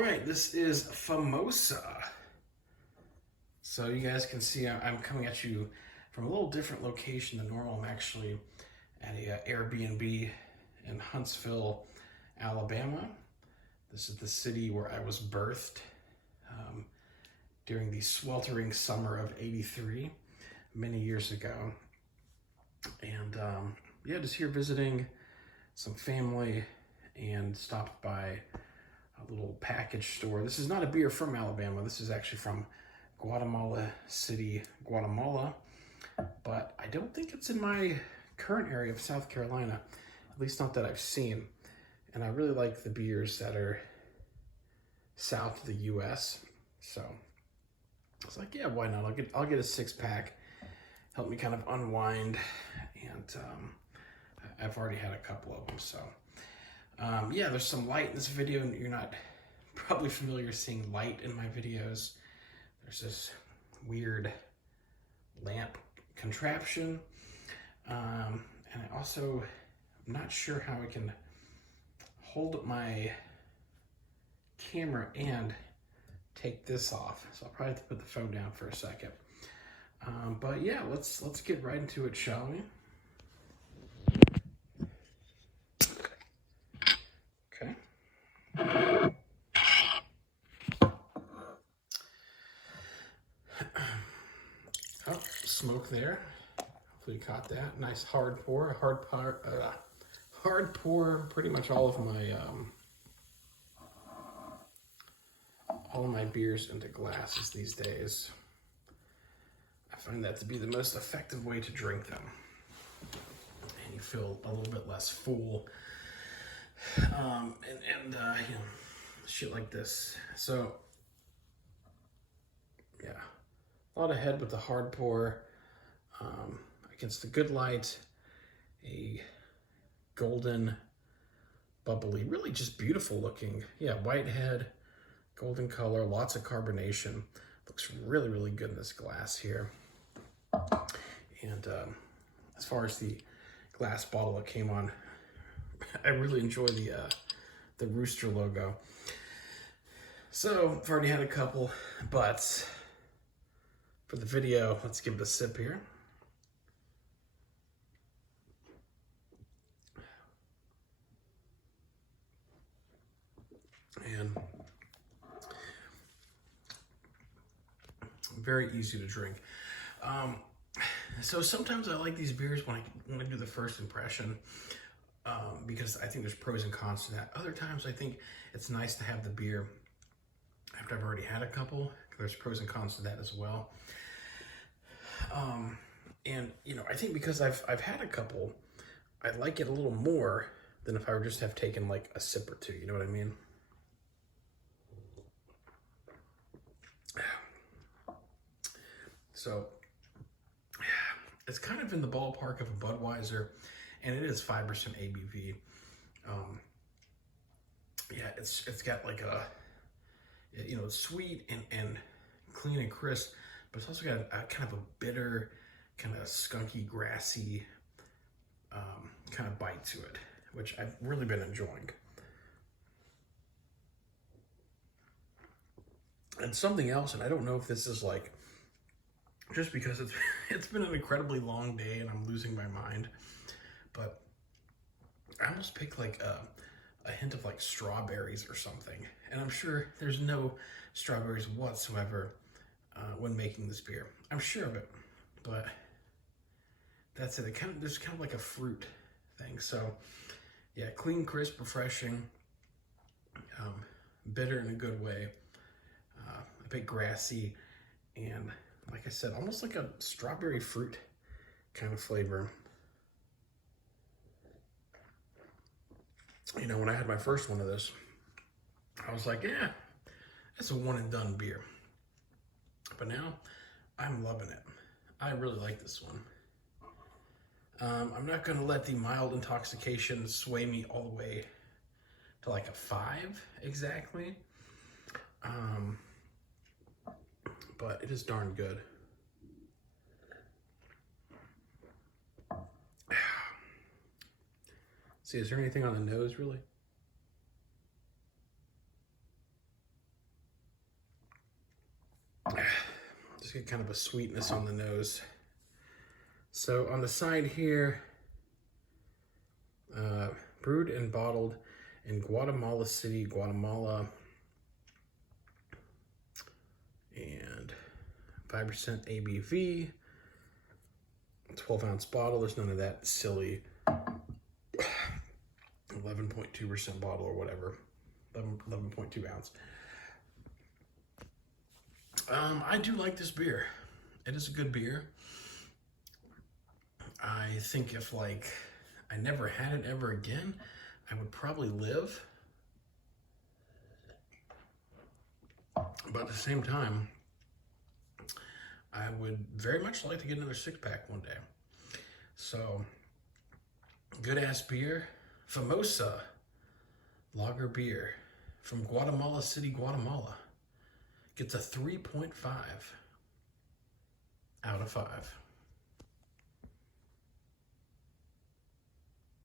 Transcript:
right, this is Famosa. So you guys can see I'm coming at you from a little different location than normal. I'm actually at a Airbnb in Huntsville, Alabama. This is the city where I was birthed during the sweltering summer of '83, many years ago. And yeah, just here visiting some family and stopped by a little package store. This is not a beer from Alabama. This is actually from Guatemala City, Guatemala. But I don't think it's in my current area of South Carolina, at least not that I've seen. And I really like the beers that are south of the US. So I was like, yeah, why not? I'll get a 6-pack. Help me kind of unwind. And I've already had a couple of them, so. Yeah, there's some light in this video, and you're not probably familiar seeing light in my videos. There's this weird lamp contraption. And I also, I'm not sure how I can hold my camera and take this off. So I'll probably have to put the phone down for a second. But yeah, let's get right into it, shall we? Okay. Oh, smoke there. Hopefully you caught that. Nice hard pour. Hard pour. Pretty much all of my beers into glasses these days. I find that to be the most effective way to drink them. And you feel a little bit less full. And you know, shit like this. So, yeah. A lot ahead with the hard pour. Against the good light. A golden, bubbly, really just beautiful looking. Yeah, white head, golden color, lots of carbonation. Looks really, really good in this glass here. And as far as the glass bottle it came on, I really enjoy the rooster logo. So I've already had a couple, but for the video, let's give it a sip here. And very easy to drink. So sometimes I like these beers when I do the first impression, because I think there's pros and cons to that. Other times I think it's nice to have the beer after I've already had a couple. There's pros and cons to that as well. And you know, I think because I've had a couple, I like it a little more than if I would just have taken like a sip or two. You know what I mean? So it's kind of in the ballpark of a Budweiser, and it is 5% ABV. Yeah, it's got like a, you know, it's sweet and clean and crisp, but it's also got a kind of a bitter, kind of skunky, grassy kind of bite to it, which I've really been enjoying. And something else, and I don't know if this is like, just because it's been an incredibly long day and I'm losing my mind, but I almost picked like a hint of like strawberries or something. And I'm sure there's no strawberries whatsoever when making this beer. I'm sure of it, but that's it. There's kind of like a fruit thing. So yeah, clean, crisp, refreshing, bitter in a good way, a bit grassy, and like I said, almost like a strawberry fruit kind of flavor. You know, when I had my first one of this, I was like, yeah, it's a one and done beer. But now I'm loving it. I really like this one. I'm not going to let the mild intoxication sway me all the way to like a 5 exactly. But it is darn good. See, is there anything on the nose, really? Just get kind of a sweetness on the nose. So on the side here, brewed and bottled in Guatemala City, Guatemala, and 5% ABV, 12-ounce bottle. There's none of that silly 11.2% bottle or whatever, 11.2 ounce. I do like this beer. It is a good beer. I think if like I never had it ever again, I would probably live. But at the same time, I would very much like to get another 6-pack one day. So, good ass beer. Famosa lager beer from Guatemala City, Guatemala. Gets a 3.5 out of 5.